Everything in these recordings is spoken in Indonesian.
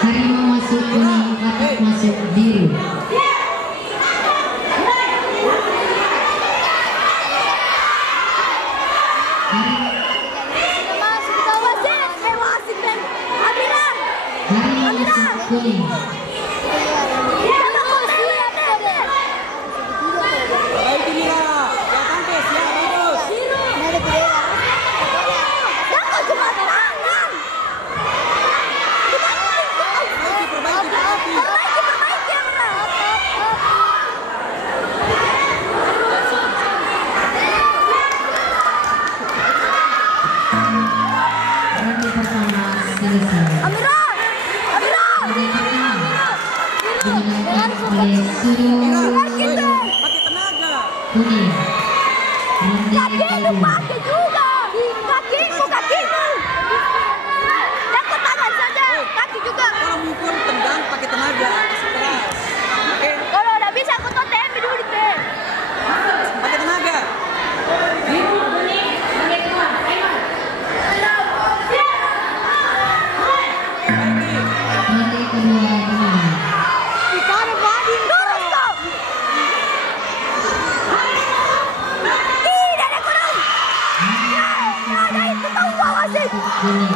Harimau masuk kuning, katak masuk biru. Harimau masuk kuning. Ronde pertama selesai. Dimenangkan oleh Sudut Kuning. Ronde kedua. Kalau mukul tendang pakai tenaga, keras. Oke, Kalau udah bisa aku tuh TM dulu deh. pakai tenaga. Ronde kedua dimulai. Lurus tuh. Tidak ada kurang. Ada itu tahu bawa sih. Kuning.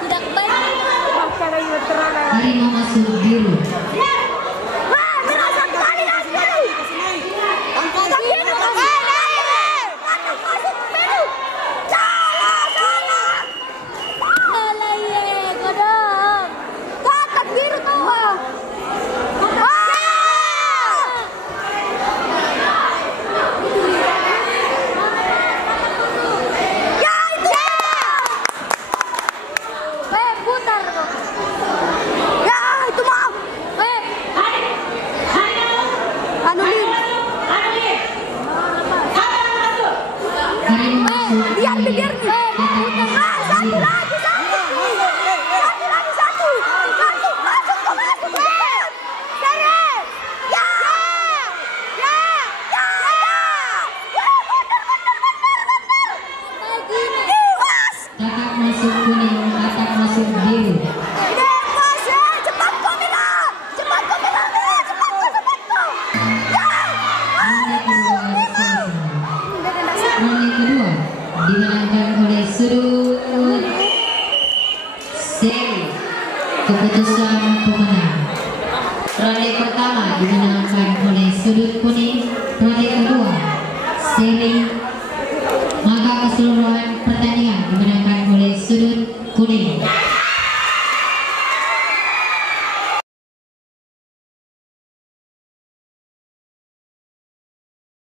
Tidak baik. Harimau masuk biru. Wah, merasa kali lagi. Masuk biru. Salah. Salah ye, godong. Kotak biru tuh. Wah. Ya itu. Putar tuh. Ya itu maaf. Anulin. Harimau masuk Biar kuning. biar nih. Satu lagi satu. Satu lagi satu. Satu masuk tuh masuk. Serius. Ya. Ya. Ya. Ya. Iwas. Katak masuk kuning, katak masuk biru. Iwas ya. Cepat kau Mila. Cepat kau Mila. Cepat kau. Ya. Ronde kedua selesai. Ronde kedua dimenangkan oleh Sudut Seri. Keputusan pemenang. Ronde pertama dimenangkan oleh Sudut Kuning. Ronde kedua Seri. Maka keseluruhan pertandingan dimenangkan oleh Sudut Kuning.